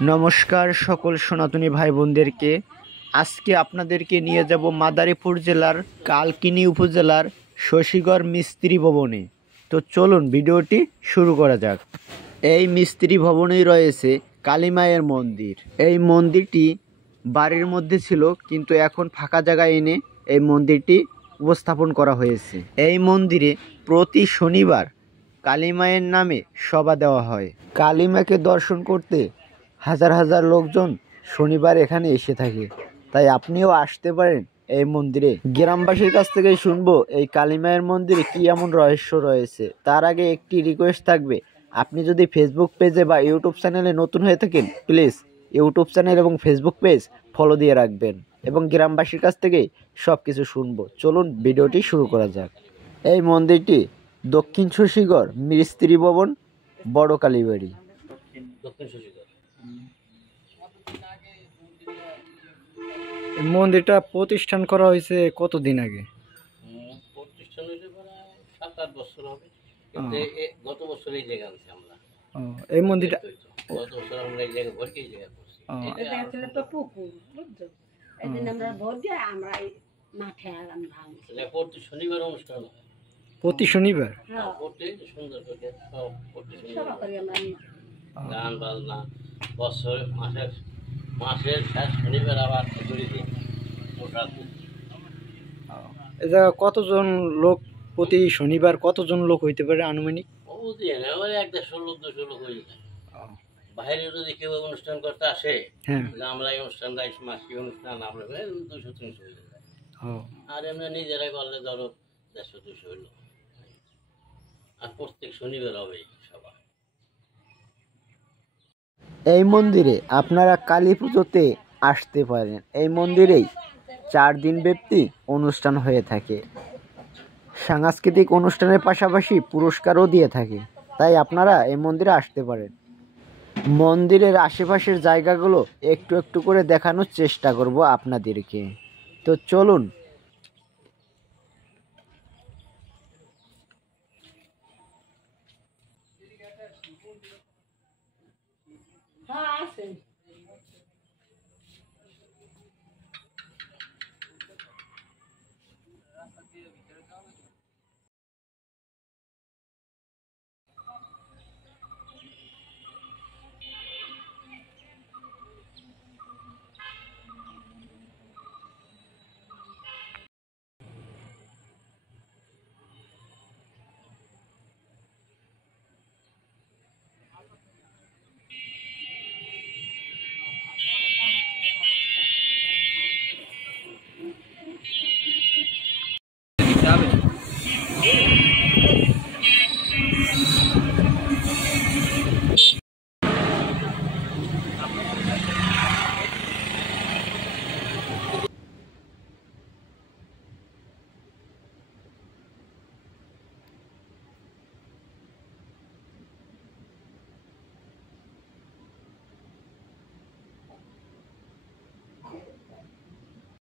নমস্কার সকল সনাতনী ভাই বোনদেরকে। আজকে আপনাদেরকে নিয়ে যাব মাদারীপুর জেলার কালকিনি উপজেলার শশীগড় মিস্ত্রি ভবনে। তো চলুন ভিডিওটি শুরু করা যাক। এই মিস্ত্রি ভবনেই রয়েছে কালী মায়ের মন্দির। এই মন্দিরটি বাড়ির মধ্যে ছিল, কিন্তু এখন ফাঁকা জায়গায় এনে এই মন্দিরটি উপস্থাপন করা হয়েছে। এই মন্দিরে প্রতি শনিবার কালী মায়ের নামে সভা দেওয়া হয়। কালী মাকে দর্শন করতে হাজার হাজার লোকজন শনিবার এখানে এসে থাকে, তাই আপনিও আসতে পারেন এই মন্দিরে। গ্রামবাসীর কাছ থেকে শুনবো এই কালী মায়ের মন্দিরে কি এমন রহস্য রয়েছে। তার আগে একটি রিকোয়েস্ট থাকবে, আপনি যদি ফেসবুক পেজে বা ইউটিউব চ্যানেলে নতুন হয়ে থাকেন, প্লিজ ইউটিউব চ্যানেল এবং ফেসবুক পেজ ফলো দিয়ে রাখবেন এবং গ্রামবাসীর কাছ থেকে সব কিছু শুনবো। চলুন ভিডিওটি শুরু করা যাক। এই মন্দিরটি দক্ষিণ শশীগড় মিস্ত্রি ভবন, বড় কালীবাড়ি। মন্দিরটা প্রতিষ্ঠান করা হয়েছে কতদিন আগে? প্রতিষ্ঠান হয়েছে প্রায় 7-8 বছর হবে। গত বছর এই জায়গা আনছি আমরা। এই মন্দিরটা গত বছর আমরা এই জায়গা ভর্তি এই জায়গা করছি। এটা আসলে তো পুকুর, বুঝছো? এই দিন আমরা ভোট দিয়ে আমরা এই মাঠে আগাম ভাঙছি। এটা প্রতি শনিবার অনুষ্ঠান হয়। প্রতি শনিবার? হ্যাঁ, প্রতি সুন্দর করে সব প্রতি সভা শনিবার করি আমরা গান বাজনা বছর মাসের শেষ শনিবার আবার করি দিই প্রসাদ। এই জায়গা কতজন লোক প্রতি শনিবার কতজন লোক হইতে পারে আনুমানিক? ও দিয়ে না, ওই 1-1.5 লোক 200 লোক হয়ে যায়। বাইরে যদি কেউ অনুষ্ঠান করতে আসে, হ্যাঁ, আমরা এই অনুষ্ঠান মাসিক অনুষ্ঠান আমরা 200-300 হয়ে যায়। আর এমনি নিজেরাই করলে ধরো 150-200 হইল। আর প্রত্যেক শনিবার হবে সভা। এই মন্দিরে আপনারা কালী পুজোতে আসতে পারেন। এই মন্দিরেই 4 দিন ব্যাপী অনুষ্ঠান হয়ে থাকে। সাংস্কৃতিক অনুষ্ঠানের পাশাপাশি পুরস্কারও দিয়ে থাকে, তাই আপনারা এই মন্দিরে আসতে পারেন। মন্দিরের আশেপাশের জায়গাগুলো একটু একটু করে দেখানোর চেষ্টা করব আপনাদেরকে। তো চলুন। হ্যাঁ আছে।